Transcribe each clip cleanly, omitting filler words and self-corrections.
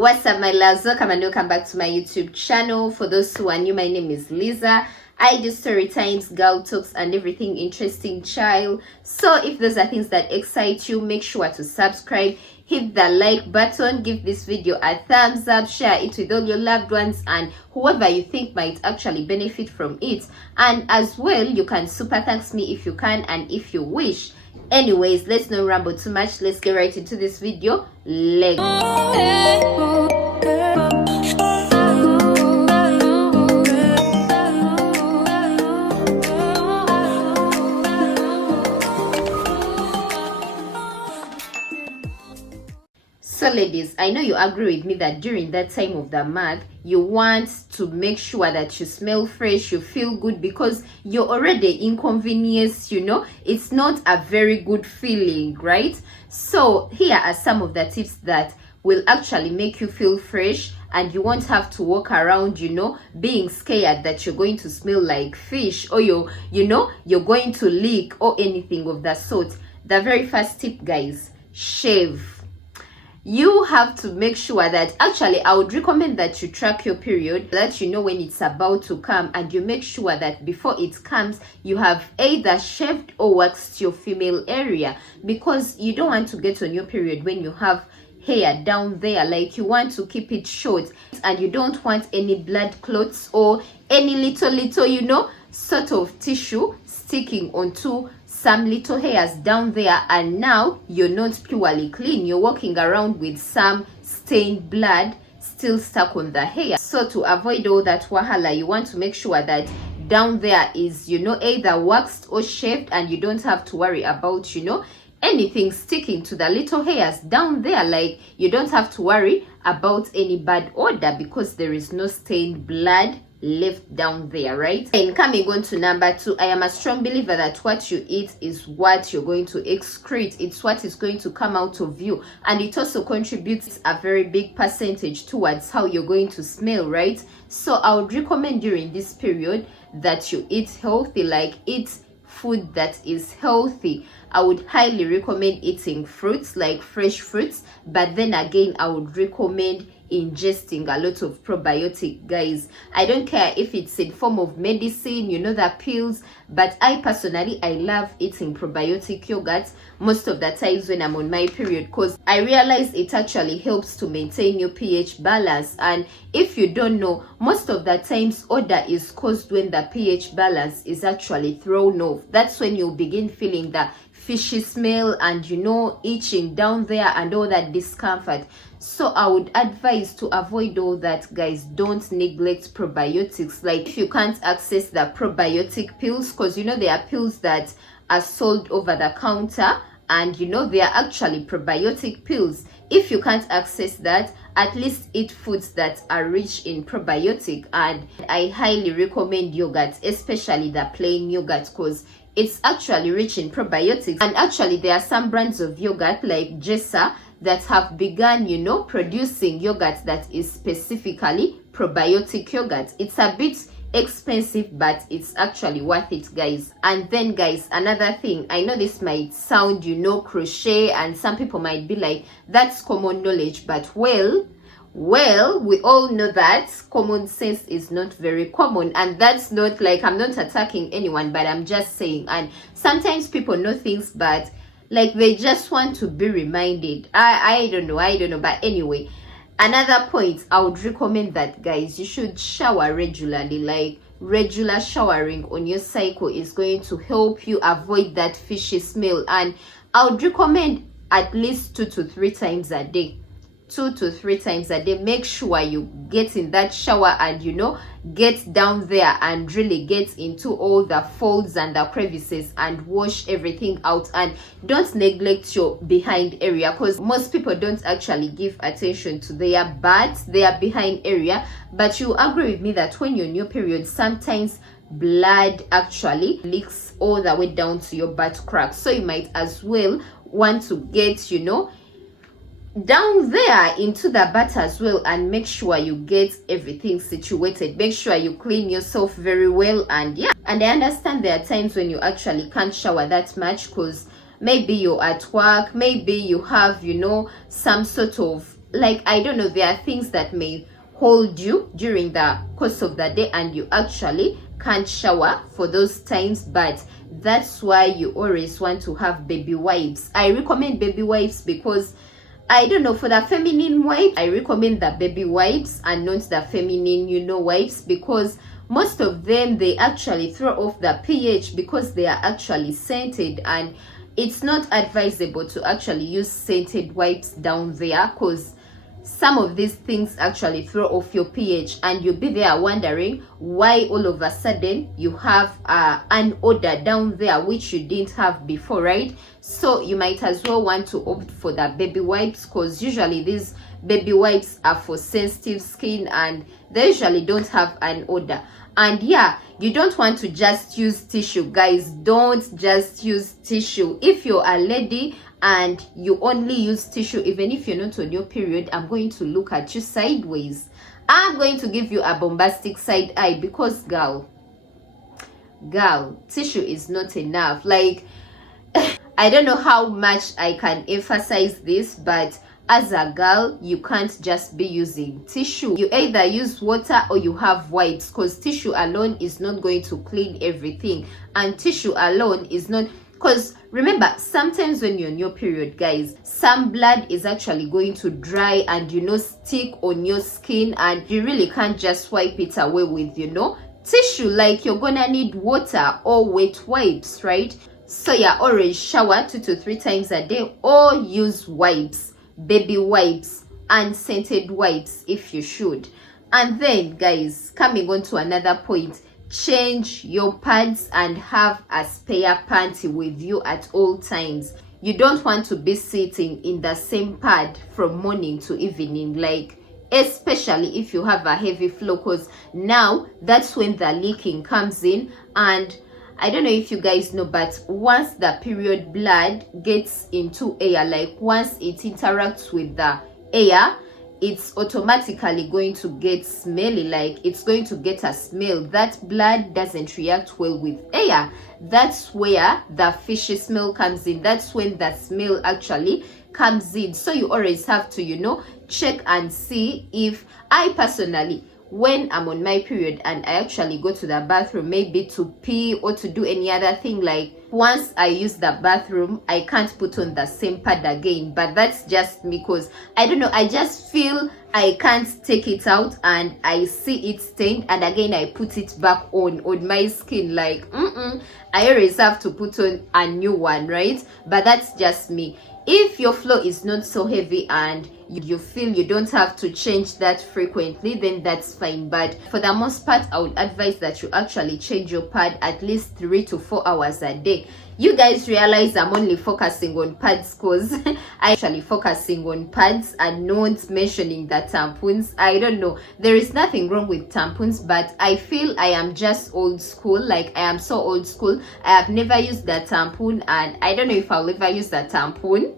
What's up, my loves? Welcome and welcome back to my YouTube channel. For those who are new, my name is Lisa. I do story times, girl talks, and everything interesting, child. So if those are things that excite you, make sure to subscribe, hit the like button, give this video a thumbs up, share it with all your loved ones and whoever you think might actually benefit from it. And as well, you can super thanks me if you can and if you wish. Anyways, let's not ramble too much. Let's get right into this video. Let's go. So ladies, I know you agree with me that during that time of the month, you want to make sure that you smell fresh, you feel good, because you're already inconvenienced, you know. It's not a very good feeling, right? So here are some of the tips that will actually make you feel fresh and you won't have to walk around, you know, being scared that you're going to smell like fish or you're going to leak or anything of that sort. The very first tip, guys, shave. You have to make sure that, actually I would recommend that you track your period, that you know when it's about to come, and you make sure that before it comes you have either shaved or waxed your female area, because you don't want to get on your period when you have hair down there. Like, you want to keep it short and you don't want any blood clots or any little you know, sort of tissue sticking onto some little hairs down there, and now you're not purely clean. You're walking around with some stained blood still stuck on the hair. So to avoid all that wahala, you want to make sure that down there is, you know, either waxed or shaved, and you don't have to worry about, you know, anything sticking to the little hairs down there. Like, you don't have to worry about any bad odor because there is no stained blood left down there, right? And coming on to number 2, I am a strong believer that what you eat is what you're going to excrete. It's what is going to come out of you, and it also contributes a very big percentage towards how you're going to smell, right? So I would recommend during this period that you eat healthy, like eat food that is healthy. I would highly recommend eating fruits, like fresh fruits, but then again I would recommend ingesting a lot of probiotic, guys. I don't care if it's in form of medicine, you know, the pills, but I personally, I love eating probiotic yogurt most of the times when I'm on my period, because I realize it actually helps to maintain your pH balance. And if you don't know, most of the times odor is caused when the pH balance is actually thrown off. That's when you begin feeling the fishy smell and, you know, itching down there and all that discomfort. So I would advise to avoid all that, guys. Don't neglect probiotics. Like, if you can't access the probiotic pills, because you know there are pills that are sold over the counter, and you know they are actually probiotic pills. If you can't access that, at least eat foods that are rich in probiotic. And I highly recommend yogurt, especially the plain yogurt, because it's actually rich in probiotics. And actually there are some brands of yogurt like Jessa that have begun, you know, producing yogurt that is specifically probiotic yogurt. It's a bit expensive, but it's actually worth it, guys. And then, guys, another thing, I know this might sound, you know, crochet, and some people might be like, that's common knowledge, but well, we all know that common sense is not very common. And that's not like, I'm not attacking anyone, but I'm just saying. And sometimes people know things, but like they just want to be reminded. I don't know, but anyway, another point, I would recommend that, guys, you should shower regularly. Like, regular showering on your cycle is going to help you avoid that fishy smell. And I would recommend at least 2 to 3 times a day. 2 to 3 times a day. Make sure you get in that shower and, you know, get down there and really get into all the folds and the crevices and wash everything out. And don't neglect your behind area, because most people don't actually give attention to their butts, their behind area. But you agree with me that when you're on your period, sometimes blood actually leaks all the way down to your butt crack. So you might as well want to get, you know, down there into the butt as well, and make sure you get everything situated. Make sure you clean yourself very well. And yeah, and I understand there are times when you actually can't shower that much because maybe you're at work, maybe you have, you know, some sort of like, I don't know, there are things that may hold you during the course of the day and you actually can't shower for those times. But that's why you always want to have baby wipes. I recommend baby wipes because, I don't know, for the feminine wipes, I recommend the baby wipes and not the feminine, wipes, because most of them, they actually throw off the pH because they are actually scented, and it's not advisable to actually use scented wipes down there, because some of these things actually throw off your pH, and you'll be there wondering why all of a sudden you have an odor down there which you didn't have before, right? So you might as well want to opt for the baby wipes, because usually these baby wipes are for sensitive skin and they usually don't have an odor. And yeah, you don't want to just use tissue, guys. Don't just use tissue. If you're a lady and you only use tissue, even if you're not on your period, I'm going to look at you sideways. I'm going to give you a bombastic side eye, because girl, tissue is not enough. Like, I don't know how much I can emphasize this, but as a girl, you can't just be using tissue. You either use water or you have wipes, because tissue alone is not going to clean everything, and tissue alone is not, because remember, sometimes when you're on your period, guys, some blood is actually going to dry and stick on your skin, and you really can't just wipe it away with tissue. Like, you're gonna need water or wet wipes, right? So yeah, always shower 2 to 3 times a day, or use wipes, baby wipes and scented wipes if you should. And then, guys, coming on to another point, change your pads and have a spare panty with you at all times. You don't want to be sitting in the same pad from morning to evening, like, especially if you have a heavy flow, because now that's when the leaking comes in. And I don't know if you guys know, but once the period blood gets into air, like once it interacts with the air, it's automatically going to get smelly. Like, it's going to get a smell. That blood doesn't react well with air. That's where the fishy smell comes in. That's when the smell actually comes in. So you always have to check and see. If I personally, when I'm on my period and I actually go to the bathroom, maybe to pee or to do any other thing, like, once I use the bathroom, I can't put on the same pad again. But that's just me, because I don't know, I just feel I can't take it out and I see it stained, and again I put it back on my skin. Like, I always have to put on a new one, right? But that's just me. If your flow is not so heavy and you feel you don't have to change that frequently, then that's fine. But for the most part, I would advise that you actually change your pad at least 3 to 4 hours a day. You guys realize I'm only focusing on pads because I actually focusing on pads and not mentioning the tampons. I don't know, there is nothing wrong with tampons, but I feel I am just old school. Like, I am so old school. I have never used the tampon, and I don't know if I'll ever use the tampon.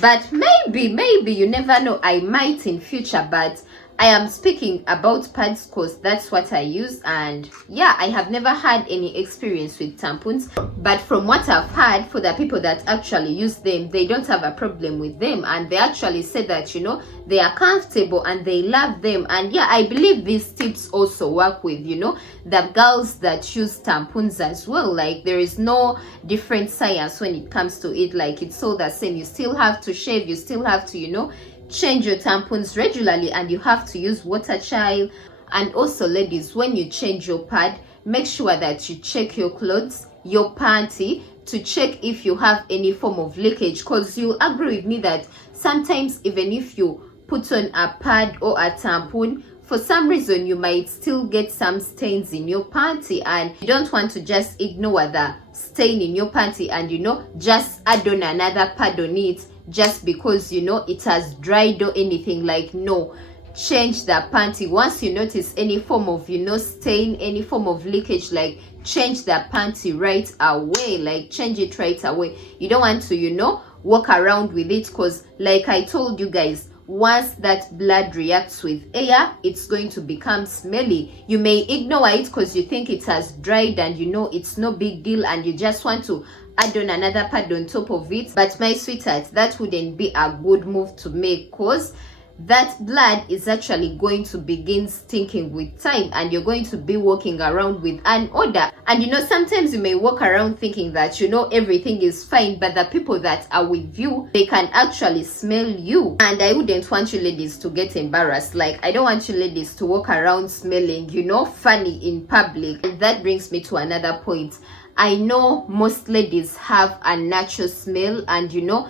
But maybe you never know, I might in future. But I am speaking about pads because that's what I use, and yeah, I have never had any experience with tampons. But from what I've heard, for the people that actually use them, they don't have a problem with them, and they actually say that they are comfortable and they love them. And yeah, I believe these tips also work with the girls that use tampons as well. Like, there is no different science when it comes to it. Like, it's all the same. You still have to shave, you still have to change your tampons regularly, and you have to use water, child. And also, ladies, when you change your pad, make sure that you check your clothes, your panty, to check if you have any form of leakage, because you'll agree with me that sometimes even if you put on a pad or a tampon, for some reason you might still get some stains in your panty, and you don't want to just ignore the stain in your panty and just add on another pad on it just because it has dried or anything. Like, no, change the panty. Once you notice any form of stain, any form of leakage, like, change the panty right away. Like, change it right away. You don't want to walk around with it, because like I told you guys, once that blood reacts with air, it's going to become smelly. You may ignore it because you think it has dried and it's no big deal, and you just want to add on another pad on top of it. But my sweetheart, that wouldn't be a good move to make, because that blood is actually going to begin stinking with time, and you're going to be walking around with an odor. And you know, sometimes you may walk around thinking that, you know, everything is fine, but the people that are with you, they can actually smell you. And I wouldn't want you ladies to get embarrassed. Like, I don't want you ladies to walk around smelling, you know, funny in public. And that brings me to another point. I know most ladies have a natural smell, and you know,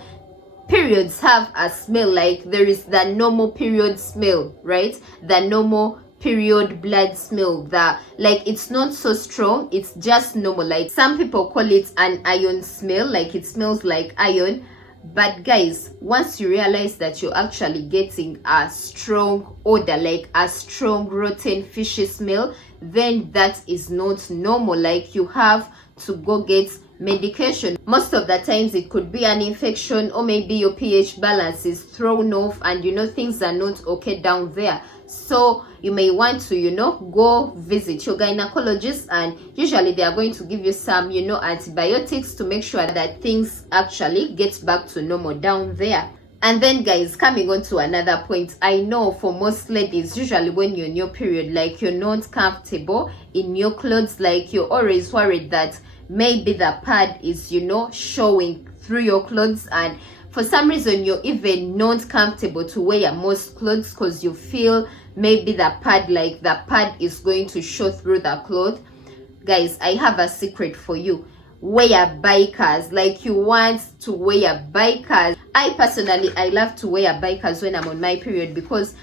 periods have a smell. Like, there is the normal period smell, right? The normal period blood smell, that like, it's not so strong, it's just normal. Like, some people call it an iron smell, like it smells like iron. But guys, once you realize that you're actually getting a strong odor, like a strong rotten fishy smell, then that is not normal. Like, you have to go get medication. Most of the times it could be an infection, or maybe your pH balance is thrown off, and you know, things are not okay down there. So you may want to, you know, go visit your gynecologist, and usually they are going to give you some, you know, antibiotics to make sure that things actually get back to normal down there. And then guys, coming on to another point, I know for most ladies, usually when you're in your period, like, you're not comfortable in your clothes. Like, you're always worried that maybe the pad is, you know, showing through your clothes, and for some reason you're even not comfortable to wear most clothes because you feel maybe the pad, like the pad is going to show through the cloth. Guys, I have a secret for you. Wear bikers. Like, you want to wear bikers. I personally, I love to wear bikers when I'm on my period, because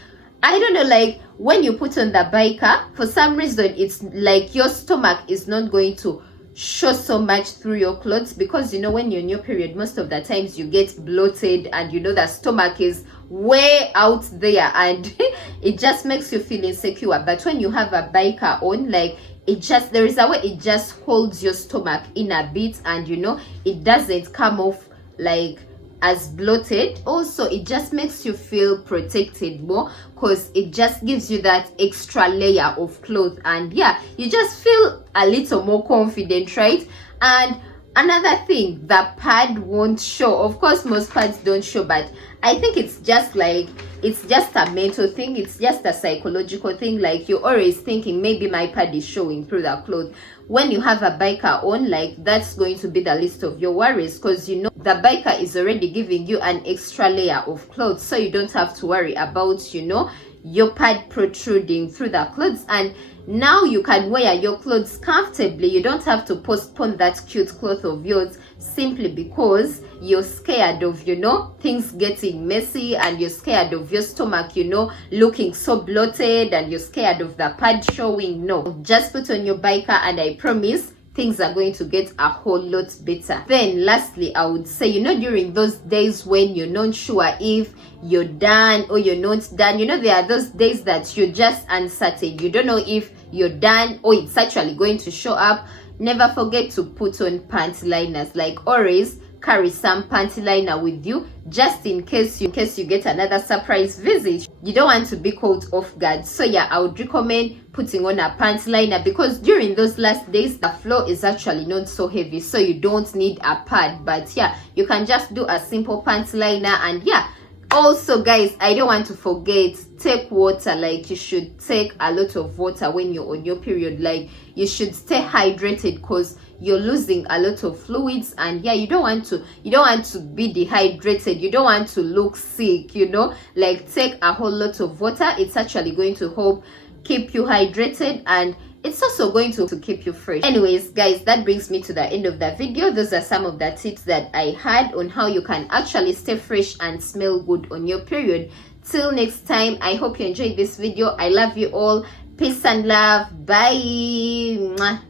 I don't know, like, when you put on the biker, for some reason it's like your stomach is not going to show so much through your clothes, because you know, when you're in your period, most of the times you get bloated, and you know, the stomach is way out there, and it just makes you feel insecure. But when you have a biker on, like, it just, there is a way it just holds your stomach in a bit, and you know, it doesn't come off like as bloated. Also, it just makes you feel protected more, because it just gives you that extra layer of cloth, and yeah, you just feel a little more confident, right? And another thing, the pad won't show. Of course, most pads don't show, but I think it's just like, it's just a mental thing, it's just a psychological thing. Like, you're always thinking maybe my pad is showing through the cloth. When you have a biker on, like, that's going to be the least of your worries, because you know, the biker is already giving you an extra layer of clothes, so you don't have to worry about, you know, your pad protruding through the clothes. And now you can wear your clothes comfortably. You don't have to postpone that cute cloth of yours simply because you're scared of, you know, things getting messy, and you're scared of your stomach, you know, looking so bloated, and you're scared of the pad showing. No, just put on your biker, and I promise things are going to get a whole lot better. Then lastly, I would say, you know, during those days when you're not sure if you're done or you're not done, you know, there are those days that you're just uncertain. You don't know if you're done or it's actually going to show up. Never forget to put on panty liners. Like, always carry some panty liner with you, just in case you get another surprise visit. You don't want to be caught off guard. So yeah, I would recommend putting on a panty liner, because during those last days the floor is actually not so heavy, so you don't need a pad. But yeah, you can just do a simple panty liner. And yeah, also guys, I don't want to forget, take water. Like, you should take a lot of water when you're on your period. Like, you should stay hydrated, because you're losing a lot of fluids. And yeah, you don't want to be dehydrated, you don't want to look sick, you know. Like, take a whole lot of water. It's actually going to help keep you hydrated, and it's also going to keep you fresh. Anyways guys, that brings me to the end of the video. Those are some of the tips that I had on how you can actually stay fresh and smell good on your period. Till next time, I hope you enjoyed this video. I love you all. Peace and love. Bye. Mwah.